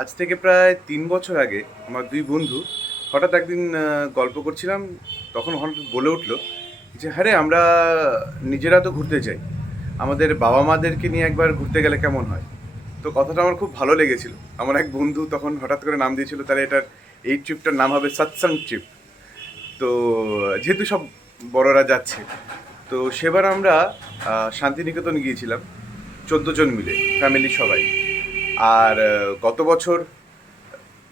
আজ থেকে প্রায় তিন বছর আগে আমার দুই বন্ধু হঠাৎ একদিন গল্প করছিলাম, তখন হঠাৎ বলে উঠল যে হ্যাঁ আমরা নিজেরা তো ঘুরতে যাই। আমাদের বাবা মাদেরকে নিয়ে একবার ঘুরতে গেলে কেমন হয়? তো কথাটা আমার খুব ভালো লেগেছিল। আমার এক বন্ধু তখন হঠাৎ করে নাম দিয়েছিল, তাহলে এটার, এই ট্রিপটার নাম হবে সৎসং ট্রিপ। তো যেহেতু সব বড়রা যাচ্ছে, তো সেবার আমরা শান্তিনিকেতন গিয়েছিলাম, চোদ্দ জন মিলে, ফ্যামিলি সবাই। আর গত বছর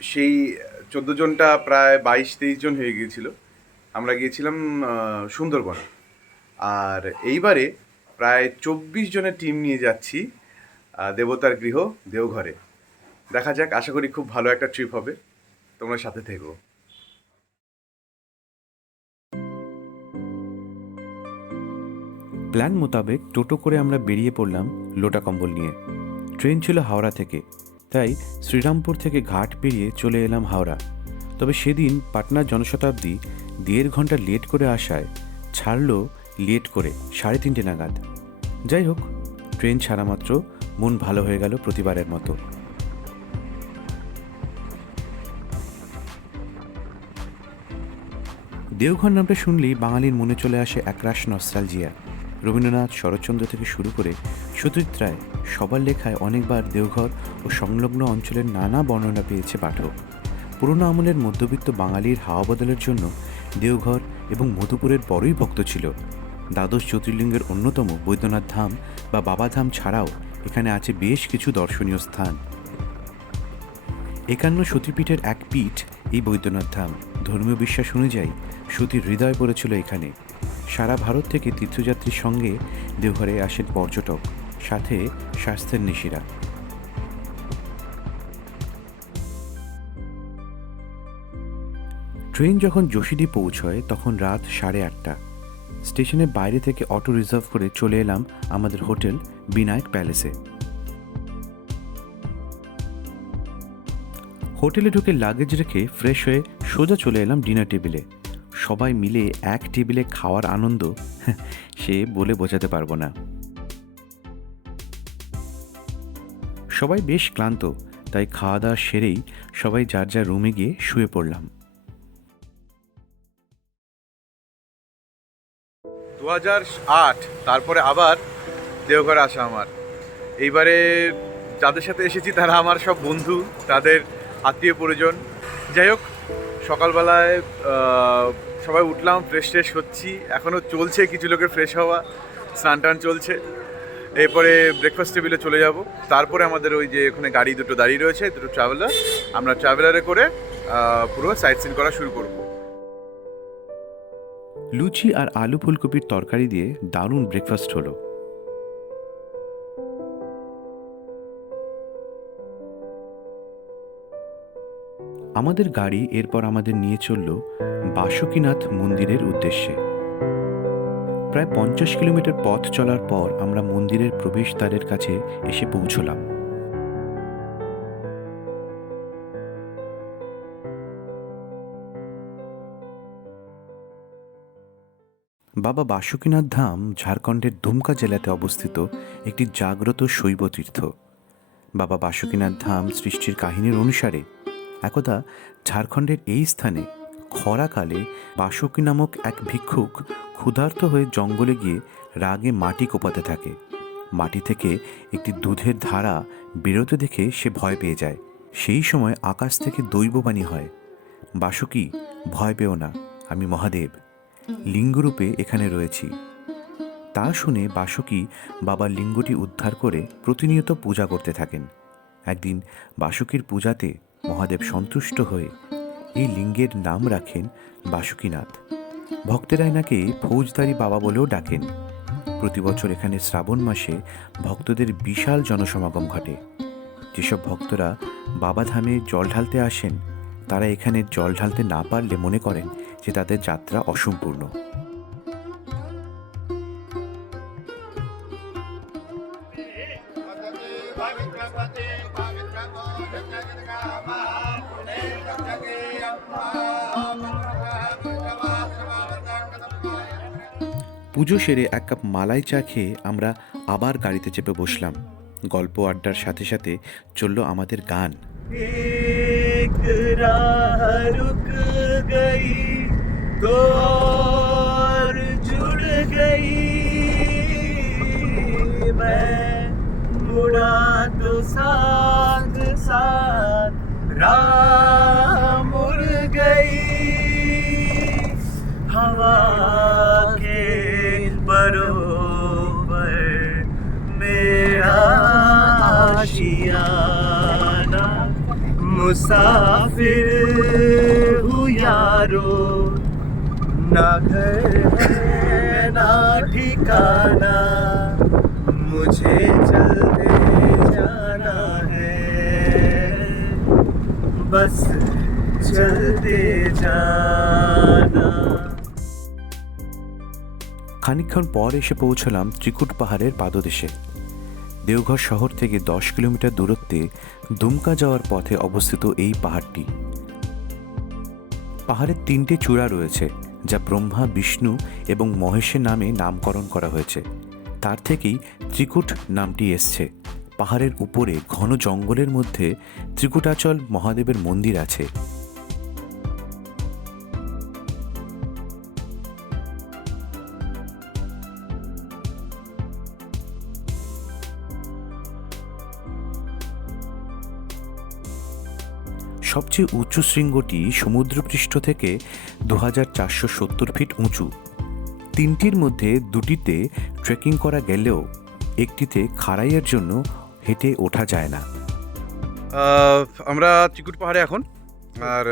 সেই চোদ্দ জনটা প্রায় বাইশ তেইশ জন হয়ে গিয়েছিল। আমরা গিয়েছিলাম সুন্দরবন। আর এইবারে প্রায় চব্বিশ জনের টিম নিয়ে যাচ্ছি দেবতার গৃহ, দেওঘরে। দেখা যাক, আশা করি খুব ভালো একটা ট্রিপ হবে। তোমরা সাথে থেকো। প্ল্যান মোতাবেক টোটো করে আমরা বেরিয়ে পড়লাম লোটা কম্বল নিয়ে। ট্রেন ছিল হাওড়া থেকে। তাই শ্রীরামপুর থেকে ঘাট পেরিয়ে চলে এলাম হাওড়া। তবে সেদিন পাটনার জনশতাব্দী দেড় ঘণ্টা লেট করে আসায় ছাড়লো লেট করে সাড়ে তিনটে নাগাদ। যাই হোক, ট্রেন ছাড়া মাত্র মন ভালো হয়ে গেল প্রতিবারের মতো। দেওঘর নামটা শুনলেই বাঙালির মনে চলে আসে একরাশ নস্টালজিয়া। রবীন্দ্রনাথ শরৎচন্দ্র থেকে শুরু করে সতীর্থ রায় সবার লেখায় অনেকবার দেওঘর ও সংলগ্ন অঞ্চলের নানা বর্ণনা পেয়েছে পাঠক। পুরনো আমলের মধ্যবিত্ত বাঙালির হাওয়া বদলের জন্য দেওঘর এবং মধুপুরের বড়ই ভক্ত ছিল। দ্বাদশ জ্যোতির্লিঙ্গের অন্যতম বৈদ্যনাথ ধাম বা বাবাধাম ছাড়াও এখানে আছে বেশ কিছু দর্শনীয় স্থান। একান্ন সতীপীঠের এক পীঠ এই বৈদ্যনাথ ধাম। ধর্মীয় বিশ্বাস অনুযায়ী সতীর হৃদয় পড়েছিল এখানে। সারা ভারত থেকে তীর্থযাত্রীর সঙ্গে দেওঘরে আসেন পর্যটক, সাথে স্বাস্থ্যের নিশিরা। ট্রেন যখন যোশীদি পৌঁছয়, তখন রাত সাড়ে আটটা। স্টেশনের বাইরে থেকে অটো রিজার্ভ করে চলে এলাম আমাদের হোটেল বিনায়ক প্যালেসে। হোটেলে ঢুকে লাগেজ রেখে ফ্রেশ হয়ে সোজা চলে এলাম ডিনার টেবিলে। সবাই মিলে এক টেবিলে খাওয়ার আনন্দ সে বলে বোঝাতে পারব না। সবাই বেশ ক্লান্ত, তাই খাওয়া দাওয়া সেরেই সবাই যার যার রুমে গিয়ে শুয়ে পড়লাম। দু আট, তারপরে আবার দেওঘরে আসা আমার। এইবারে যাদের সাথে এসেছি তারা আমার সব বন্ধু, তাদের আত্মীয় পরিজন যাই হোক সকালবেলায় সবাই উঠলাম ফ্রেশ ট্রেশ হচ্ছি। এখনও চলছে, কিছু লোকের ফ্রেশ হওয়া, স্নান টান চলছে। এরপরে ব্রেকফাস্ট টেবিলে চলে যাব। তারপরে আমাদের ওই যে ওখানে গাড়ি দুটো দাঁড়িয়ে রয়েছে, দুটো ট্রাভেলার আমরা ট্রাভেলারে করে পুরো সাইট সিন করা শুরু করব। লুচি আর আলু ফুলকপির তরকারি দিয়ে দারুণ ব্রেকফাস্ট হলো। আমাদের গাড়ি এরপর আমাদের নিয়ে চলল বাসুকীনাথ মন্দিরের উদ্দেশ্যে। প্রায় পঞ্চাশ কিলোমিটার পথ চলার পর আমরা মন্দিরের প্রবেশদ্বারের কাছে এসে পৌঁছলাম। বাবা বাসুকীনাথ ধাম ঝাড়খণ্ডের দুমকা জেলাতে অবস্থিত একটি জাগ্রত শৈব তীর্থ বাবা বাসুকীনাথ ধাম সৃষ্টির কাহিনীর অনুসারে একদা ঝাড়খণ্ডের এই স্থানে খরাকালে বাসুকী নামক এক ভিক্ষুক ক্ষুধার্ত হয়ে জঙ্গলে গিয়ে রাগে মাটি কোপাতে থাকে। মাটি থেকে একটি দুধের ধারা বেরোতে দেখে সে ভয় পেয়ে যায়। সেই সময় আকাশ থেকে দৈববাণী হয়, বাসুকি, ভয় পেও না, আমি মহাদেব, লিঙ্গরূপে এখানে রয়েছি। তা শুনে বাসুকি বাবার লিঙ্গটি উদ্ধার করে প্রতিনিয়ত পূজা করতে থাকেন। একদিন বাসুকির পূজাতে মহাদেব সন্তুষ্ট হয়ে এই লিঙ্গের নাম রাখেন বাসুকীনাথ। ভক্তেরা এনাকে ফৌজদারি বাবা বলেও ডাকেন। প্রতি বছর এখানে শ্রাবণ মাসে ভক্তদের বিশাল জনসমাগম ঘটে। যেসব ভক্তরা বাবাধামে জল ঢালতে আসেন, তারা এখানে জল ঢালতে না পারলে মনে করেন যে তাদের যাত্রা অসম্পূর্ণ। পুজো সেরে এক কাপ মালাই চা খেয়ে আমরা আবার গাড়িতে চেপে বসলাম। গল্প আড্ডার সাথে সাথে চলল আমাদের গান। রাম গই। হওয়া दीदारों मेरा आशियाना मुसाफिर यारो। ना घर है, ना ठिकाना, मुझे चलते जाना है। बस चलते जाना। খানিকক্ষণ পর এসে পৌঁছলাম ত্রিকুট পাহাড়ের পাদদেশে। দেওঘর শহর থেকে দশ কিলোমিটার দূরত্বে দুমকা যাওয়ার পথে অবস্থিত এই পাহাড়টি। পাহাড়ের তিনটে চূড়া রয়েছে, যা ব্রহ্মা, বিষ্ণু এবং মহেশের নামে নামকরণ করা হয়েছে। তার থেকেই ত্রিকুট নামটি এসছে। পাহাড়ের উপরে ঘন জঙ্গলের মধ্যে ত্রিকুটাচল মহাদেবের মন্দির আছে। সবচেয়ে উঁচু শৃঙ্গটি সমুদ্রপৃষ্ঠ থেকে দু হাজার চারশো সত্তর ফিট উঁচু। তিনটির মধ্যে দুটিতে ট্রেকিং করা গেলেও একটিতে খাড়াইয়ের জন্য হেঁটে ওঠা যায় না। আমরা চিকুট পাহাড়ে এখন। আর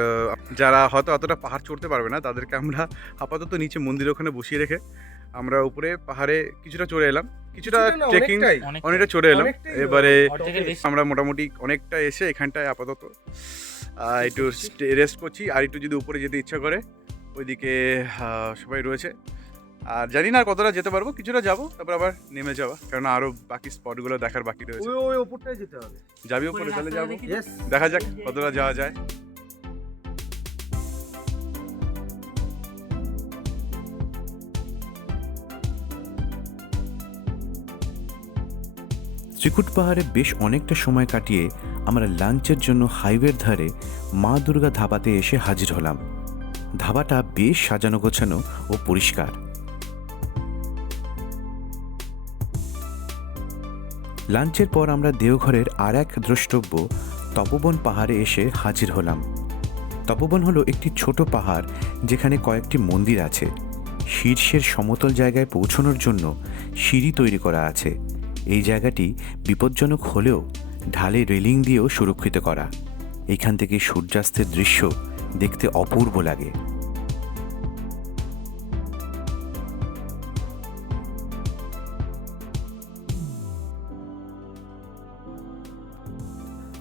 যারা হয়তো অতটা পাহাড় চড়তে পারবে না তাদেরকে আমরা আপাতত নিচে মন্দির ওখানে বসিয়ে রেখে আমরা উপরে পাহাড়ে কিছুটা চড়ে এলাম। কিছুটা ট্রেকিং অনেকটা চড়ে এলাম। এবারে আমরা মোটামুটি অনেকটা এসে এখানটায় আপাতত একটু রেস্ট করছি। আর একটু যদি উপরে যেতে ইচ্ছা করে ওইদিকে সবাই রয়েছে। আর জানি না আর কতটা যেতে পারব কিছুটা যাব তারপর আবার নেমে যাওয়া। কারণ আরও বাকি স্পটগুলো দেখার বাকি রয়েছে। ওই ওপরটাই যেতে হবে। যাবি উপরে তাহলে যাব। দেখা যাক কতটা যাওয়া যায়। ত্রিকুট পাহাড়ে বেশ অনেকটা সময় কাটিয়ে আমরা লাঞ্চের জন্য হাইওয়ের ধারে মা দুর্গা ধাবাতে এসে হাজির হলাম। ধাবাটা বেশ সাজানো গোছানো ও পরিষ্কার। লাঞ্চের পর আমরা দেওঘরের আর এক দ্রষ্টব্য, তপবন পাহাড়ে এসে হাজির হলাম। তপবন হলো একটি ছোট পাহাড় যেখানে কয়েকটি মন্দির আছে। শীর্ষের সমতল জায়গায় পৌঁছানোর জন্য সিঁড়ি তৈরি করা আছে। এই জায়গাটি বিপজ্জনক হলেও ঢালে রেলিং দিয়েও সুরক্ষিত করা। এখান থেকে সূর্যাস্তের দৃশ্য দেখতে অপূর্ব লাগে।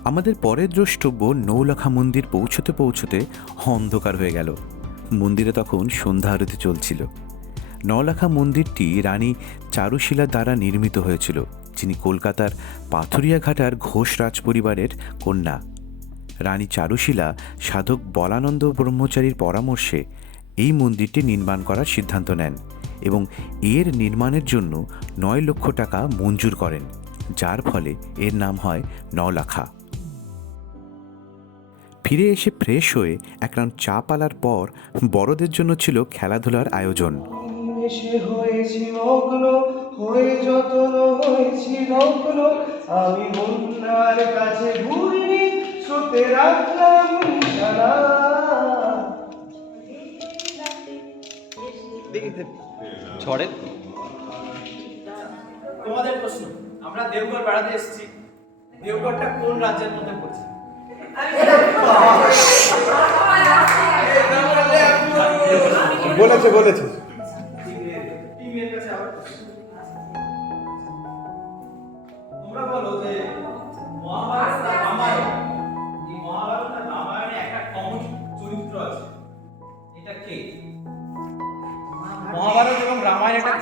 আমাদের পরের দ্রষ্টব্য নৌলাখা মন্দির পৌঁছতে পৌঁছতে অন্ধকার হয়ে গেল। মন্দিরে তখন সন্ধ্যা আরতি চলছিল। নলাখা মন্দিরটি রানী চারুশিলা দ্বারা নির্মিত হয়েছিল। যিনি কলকাতার পাথুরিয়া ঘাটার ঘোষ রাজ পরিবারের কন্যা। রানী চারুশিলা সাধক বলানন্দ ব্রহ্মচারীর পরামর্শে এই মন্দিরটি নির্মাণ করার সিদ্ধান্ত নেন এবং এর নির্মাণের জন্য নয় লক্ষ টাকা মঞ্জুর করেন, যার ফলে এর নাম হয় নলাখা ফিরে এসে ফ্রেশ হয়ে এক রাউন্ড চা পালার পর বড়দের জন্য ছিল খেলাধুলার আয়োজন। হয়ে যতন হয়েছি নগ্ন আমি বন্যার কাছে ঘুরিনি শুতে রাখলাম ছড়ে। তোমাদের প্রশ্ন আমরা দেওঘর বেড়াতে এসেছি দেওঘরটা কোন রাজ্যের মধ্যে পড়ছে? বলেছে বলেছে।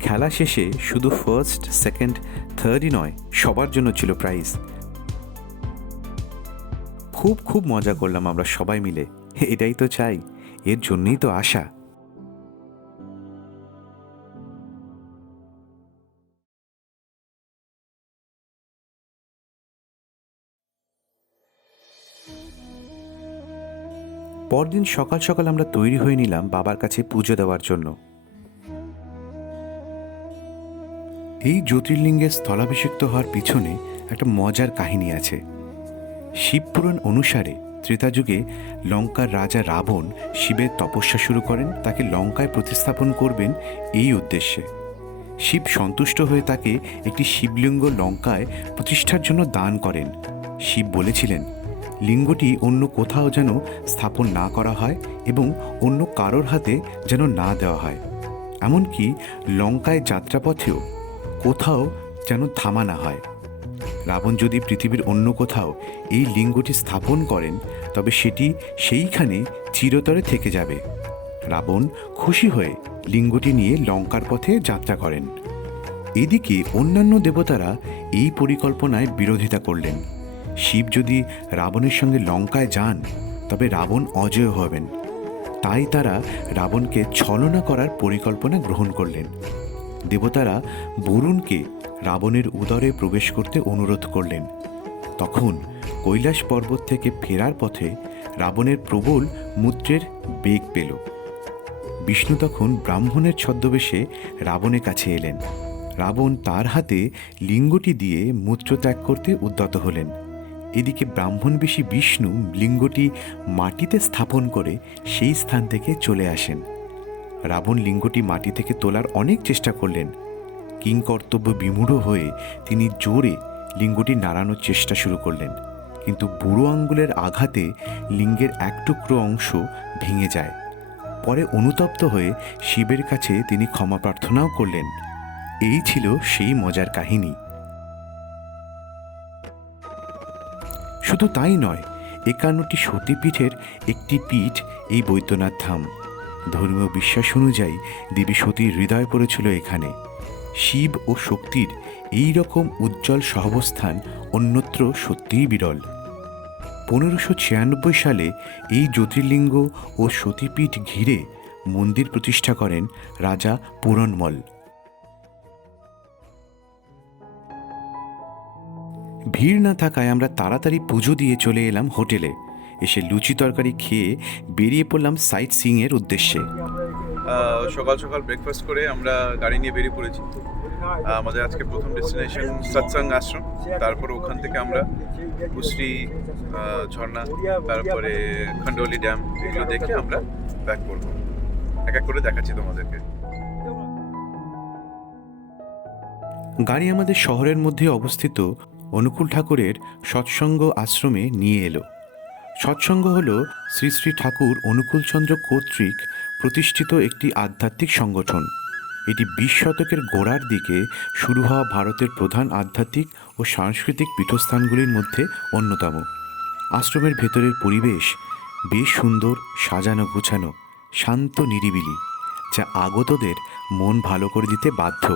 খেলা শেষে শুধু ফার্স্ট সেকেন্ড থার্ডই নয়, সবার জন্য ছিল প্রাইজ খুব খুব মজা করলাম আমরা সবাই মিলে। এটাই তো চাই। এর জন্যই তো আশা। পরদিন সকাল সকাল আমরা তৈরি হয়ে নিলাম বাবার কাছে পুজো দেওয়ার জন্য। এই জ্যোতির্লিঙ্গের স্থলাভিষিক্ত হওয়ার পিছনে একটা মজার কাহিনী আছে। শিবপুরাণ অনুসারে ত্রেতাযুগে লঙ্কার রাজা রাবণ শিবের তপস্যা শুরু করেন, তাকে লঙ্কায় প্রতিস্থাপন করবেন এই উদ্দেশ্যে। শিব সন্তুষ্ট হয়ে তাকে একটি শিবলিঙ্গ লঙ্কায় প্রতিষ্ঠার জন্য দান করেন। শিব বলেছিলেন লিঙ্গটি অন্য কোথাও যেন স্থাপন না করা হয় এবং অন্য কারোর হাতে যেন না দেওয়া হয়। এমনকি লঙ্কায় যাত্রাপথেও কোথাও যেন থামা না হয়। রাবণ যদি পৃথিবীর অন্য কোথাও এই লিঙ্গটি স্থাপন করেন, তবে সেটি সেইখানে চিরতরে থেকে যাবে। রাবণ খুশি হয়ে লিঙ্গটি নিয়ে লঙ্কার পথে যাত্রা করেন। এদিকে অন্যান্য দেবতারা এই পরিকল্পনায় বিরোধিতা করলেন। শিব যদি রাবণের সঙ্গে লঙ্কায় যান, তবে রাবণ অজয় হবেন। তাই তারা রাবণকে ছলনা করার পরিকল্পনা গ্রহণ করলেন। দেবতারা বরুণকে রাবণের উদরে প্রবেশ করতে অনুরোধ করলেন। তখন কৈলাস পর্বত থেকে ফেরার পথে রাবণের প্রবল মূত্রের বেগ পেল। বিষ্ণু তখন ব্রাহ্মণের ছদ্মবেশে রাবণের কাছে এলেন। রাবণ তার হাতে লিঙ্গটি দিয়ে মূত্র ত্যাগ করতে উদ্যত হলেন। এদিকে ব্রাহ্মণবেশী বিষ্ণু লিঙ্গটি মাটিতে স্থাপন করে সেই স্থান থেকে চলে আসেন। রাবণ লিঙ্গটি মাটি থেকে তোলার অনেক চেষ্টা করলেন। কিংকর্তব্য বিমূঢ় হয়ে তিনি জোরে লিঙ্গটি নাড়ানোর চেষ্টা শুরু করলেন। কিন্তু বুড়ো আঙ্গুলের আঘাতে লিঙ্গের এক টুকরো অংশ ভেঙে যায়। পরে অনুতপ্ত হয়ে শিবের কাছে তিনি ক্ষমা প্রার্থনাও করলেন। এই ছিল সেই মজার কাহিনী। শুধু তাই নয়, একান্নটি সতীপীঠের একটি পীঠ এই বৈদ্যনাথ ধাম। ধর্মীয় বিশ্বাস অনুযায়ী দেবী সতীর হৃদয় পড়েছিল এখানে। শিব ও শক্তির এই রকম উজ্জ্বল সহাবস্থান অন্যত্র সত্যিই বিরল। পনেরোশো ছিয়ানব্বই সালে এই জ্যোতির্লিঙ্গ ও সতীপীঠ ঘিরে মন্দির প্রতিষ্ঠা করেন রাজা পুরনমল। ভিড় না থাকায় আমরা তাড়াতাড়ি পুজো দিয়ে চলে এলাম হোটেলে। এসে লুচি তরকারি খেয়ে বেরিয়ে পড়লাম সাইট সিংয়ের উদ্দেশ্যে। সকাল সকাল ব্রেকফাস্ট করে আমরা গাড়ি নিয়ে বেরিয়ে পড়েছি। আমাদের আজকে প্রথম ডেস্টিনেশন সৎসঙ্গ আশ্রম তারপর ওখান থেকে আমরা কুশ্রী ঝর্ণা তারপরে খন্ডোলি ড্যাম এগুলো দেখে আমরা ব্যাক করব। এক এক করে দেখাচ্ছি তোমাদেরকে। গাড়ি আমাদের শহরের মধ্যে অবস্থিত অনুকূল ঠাকুরের সৎসঙ্গ আশ্রমে নিয়ে এলো। সৎসঙ্গ হল শ্রী শ্রী ঠাকুর অনুকূলচন্দ্র কর্তৃক প্রতিষ্ঠিত একটি আধ্যাত্মিক সংগঠন। এটি বিশ শতকের গোড়ার দিকে শুরু হওয়া ভারতের প্রধান আধ্যাত্মিক ও সাংস্কৃতিক পীঠস্থানগুলির মধ্যে অন্যতম। আশ্রমের ভেতরের পরিবেশ বেশ সুন্দর, সাজানো গুছানো, শান্ত নিরিবিলি, যা আগতদের মন ভালো করে দিতে বাধ্য।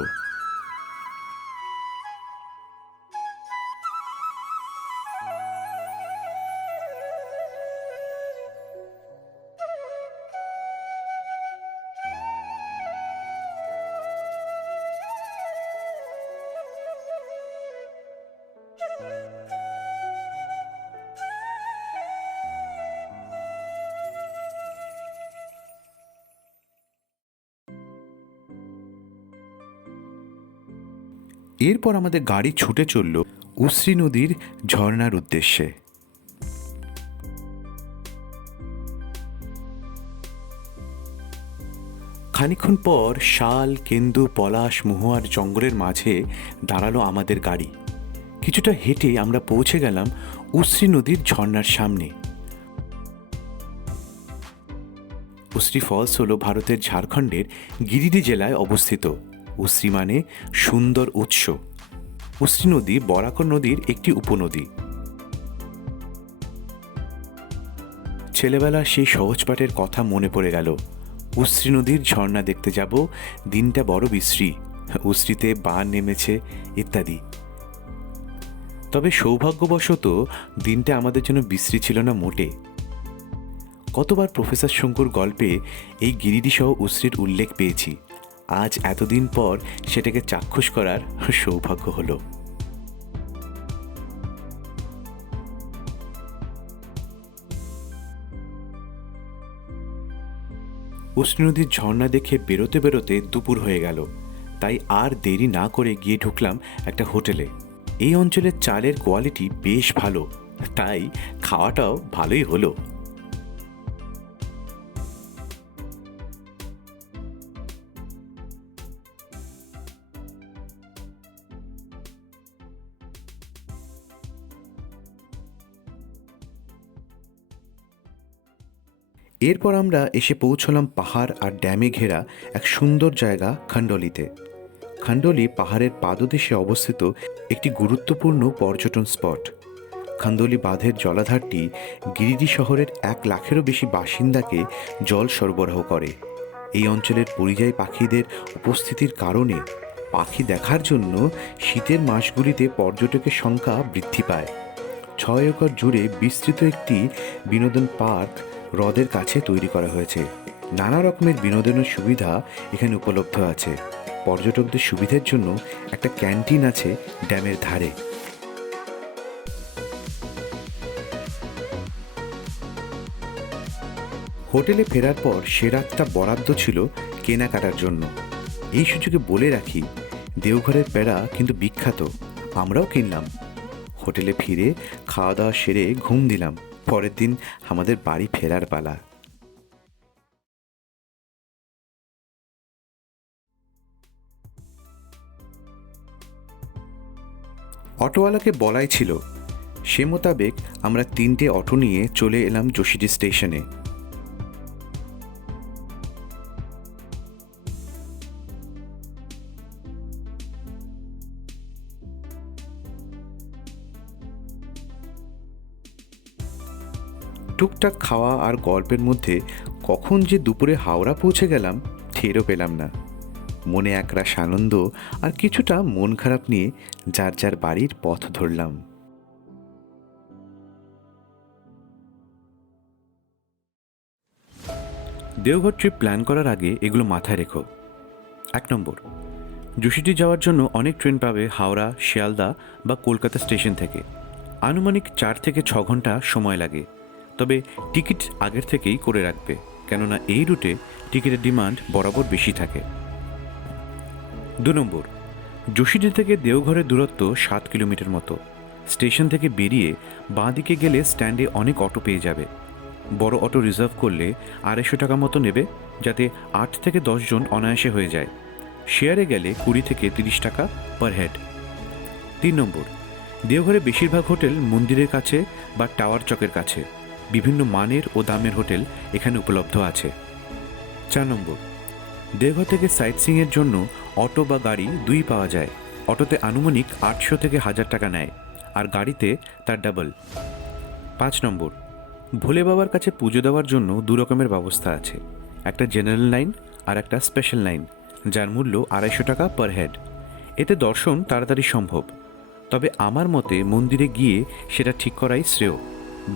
এরপর আমাদের গাড়ি ছুটে চলল উশ্রী নদীর ঝর্ণার উদ্দেশ্যে। খানিক্ষণ পর শাল, কেন্দু, পলাশ মহুয়ার জঙ্গলের মাঝে দাঁড়াল আমাদের গাড়ি। কিছুটা হেঁটে আমরা পৌঁছে গেলাম উশ্রী নদীর ঝর্ণার সামনে। উশ্রী ফলস হল ভারতের ঝাড়খণ্ডের গিরিডি জেলায় অবস্থিত। উশ্রী মানে সুন্দর উৎস। উশ্রী নদী বরাকর নদীর একটি উপনদী। ছেলেবেলা সেই সহজপাঠের কথা মনে পড়ে গেল। উশ্রী নদীর ঝর্ণা দেখতে যাব, দিনটা বড় বিশ্রী উশ্রীতে বান নেমেছে ইত্যাদি। তবে সৌভাগ্যবশত দিনটা আমাদের জন্য বিশ্রী ছিল না মোটে। কতবার প্রফেসর শঙ্কুর গল্পে এই গিরিডি সহ উশ্রীর উল্লেখ পেয়েছি। আজ এতদিন পর সেটাকে চাক্ষুষ করার সৌভাগ্য হলো। উষ্ণ নদীর ঝর্ণা দেখে বেরোতে বেরোতে দুপুর হয়ে গেল। তাই আর দেরি না করে গিয়ে ঢুকলাম একটা হোটেলে। এই অঞ্চলের চালের কোয়ালিটি বেশ ভালো, তাই খাওয়াটাও ভালোই হলো। এরপর আমরা এসে পৌঁছলাম পাহাড় আর ড্যামে ঘেরা এক সুন্দর জায়গা, খান্ডলিতে। খান্ডলি পাহাড়ের পাদদেশে অবস্থিত একটি গুরুত্বপূর্ণ পর্যটন স্পট। খান্দলি বাঁধের জলাধারটি গিরিডি শহরের এক লাখেরও বেশি বাসিন্দাকে জল সরবরাহ করে। এই অঞ্চলের পরিযায়ী পাখিদের উপস্থিতির কারণে পাখি দেখার জন্য শীতের মাসগুলিতে পর্যটকের সংখ্যা বৃদ্ধি পায়। ছয় একর জুড়ে বিস্তৃত একটি বিনোদন পার্ক হ্রদের কাছে তৈরি করা হয়েছে। নানা রকমের বিনোদনের সুবিধা এখানে উপলব্ধ আছে। পর্যটকদের সুবিধার জন্য একটা ক্যান্টিন আছে ড্যামের ধারে। হোটেলে ফেরার পর সে রাতটা বরাদ্দ ছিল কেনাকাটার জন্য। এই সুযোগে বলে রাখি, দেওঘরের প্যাড়া কিন্তু বিখ্যাত, আমরাও কিনলাম। হোটেলে ফিরে খাওয়া দাওয়া সেরে ঘুম দিলাম। পরের দিন আমাদের বাড়ি ফেরার পালা। অটোওয়ালাকে বলাই ছিল, সে মোতাবেক আমরা তিনটে অটো নিয়ে চলে এলাম যোশীজি স্টেশনে। টুকটাক খাওয়া আর গল্পের মধ্যে কখন যে দুপুরে হাওড়া পৌঁছে গেলাম, টেরও পেলাম না। মনে একরাশ আনন্দ আর কিছুটা মন খারাপ নিয়ে যার যার বাড়ির পথ ধরলাম। দেওঘর ট্রিপ প্ল্যান করার আগে এগুলো মাথায় রেখো। এক নম্বর জুশিটি যাওয়ার জন্য অনেক ট্রেন পাবে হাওড়া, শিয়ালদা বা কলকাতা স্টেশন থেকে। আনুমানিক চার থেকে ছ ঘণ্টা সময় লাগে। তবে টিকিট আগের থেকেই করে রাখবে, কেননা এই রুটে টিকিটের ডিমান্ড বরাবর বেশি থাকে। দু নম্বর যোশীডি থেকে দেওঘরের দূরত্ব সাত কিলোমিটার মতো। স্টেশন থেকে বেরিয়ে বাঁ দিকে গেলে স্ট্যান্ডে অনেক অটো পেয়ে যাবে। বড় অটো রিজার্ভ করলে আড়াইশো টাকা মতো নেবে, যাতে আট থেকে দশ জন অনায়াসে হয়ে যায়। শেয়ারে গেলে কুড়ি থেকে তিরিশ টাকা পার হেড। তিন নম্বর, দেওঘরে বেশিরভাগ হোটেল মন্দিরের কাছে বা টাওয়ার চকের কাছে। বিভিন্ন মানের ও দামের হোটেল এখানে উপলব্ধ আছে। চার নম্বর। দেওঘর থেকে সাইট সিংয়ের জন্য অটো বা গাড়ি দুই পাওয়া যায়। অটোতে আনুমানিক আটশো থেকে হাজার টাকা নেয়, আর গাড়িতে তার ডাবল পাঁচ নম্বর। ভোলে বাবার কাছে পুজো দেওয়ার জন্য দু রকমের ব্যবস্থা আছে। একটা জেনারেল লাইন আর একটা স্পেশাল লাইন যার মূল্য আড়াইশো টাকা পার হেড এতে দর্শন তাড়াতাড়ি সম্ভব। তবে আমার মতে মন্দিরে গিয়ে সেটা ঠিক করাই শ্রেয়।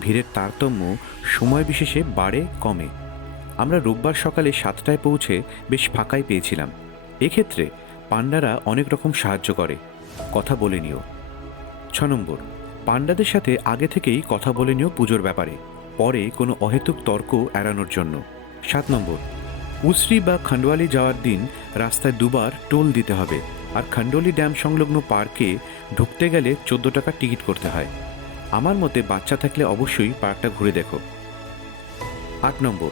ভিড়ের তারতম্য সময় বিশেষে বাড়ে, কমে। আমরা রোববার সকালে সাতটায় পৌঁছে বেশ ফাঁকাই পেয়েছিলাম। এক্ষেত্রে পাণ্ডারা অনেক রকম সাহায্য করে। কথা বলে নিও। ছ নম্বর। পাণ্ডাদের সাথে আগে থেকেই কথা বলে নিও পুজোর ব্যাপারে। পরে কোনো অহেতুক তর্ক এড়ানোর জন্য। সাত নম্বর। উসরি বা খান্ডোয়ালি যাওয়ার দিন রাস্তায় দুবার টোল দিতে হবে। আর খান্ডোলি ড্যাম সংলগ্ন পার্কে ঢুকতে গেলে চোদ্দ টাকা টিকিট করতে হয়। আমার মতে বাচ্চা থাকলে অবশ্যই পার্কটা ঘুরে দেখো। আট নম্বর।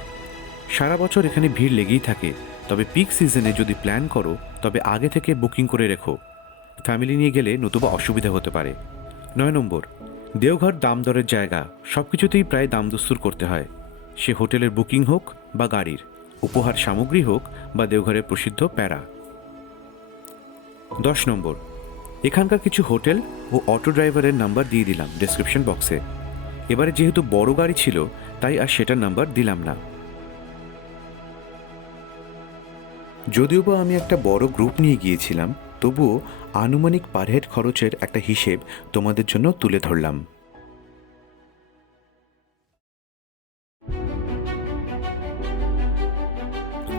সারা বছর এখানে ভিড় লেগেই থাকে, তবে পিক সিজনে যদি প্ল্যান করো, তবে আগে থেকে বুকিং করে রেখো। ফ্যামিলি নিয়ে গেলে নতুবা অসুবিধা হতে পারে। নয় নম্বর। দেওঘর দাম দরের জায়গা সব কিছুতেই প্রায় দাম দস্তুর করতে হয়। সে হোটেলের বুকিং হোক বা গাড়ির, উপহার সামগ্রী হোক বা দেওঘরের প্রসিদ্ধ প্যারা। দশ নম্বর। এখানকার কিছু হোটেল ও অটো ড্রাইভারের নাম্বার দিয়ে দিলাম ডেসক্রিপশন বক্সে এবারে যেহেতু বড় গাড়ি ছিল, তাই আর সেটার নাম্বার দিলাম না। যদিও বা আমি একটা বড় গ্রুপ নিয়ে গিয়েছিলাম, তবুও আনুমানিক পার হেড খরচের একটা হিসেব তোমাদের জন্য তুলে ধরলাম।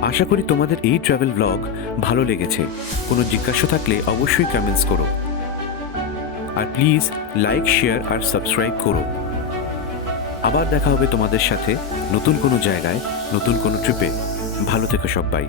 আশা করি তোমাদের এই ট্রাভেল ব্লগ ভালো লেগেছে। কোনো জিজ্ঞাসা থাকলে অবশ্যই কমেন্টস করো। আর প্লিজ লাইক শেয়ার আর সাবস্ক্রাইব করো। আবার দেখা হবে তোমাদের সাথে নতুন কোনো জায়গায়, নতুন কোনো ট্রিপে ভালো থেকো সবাই।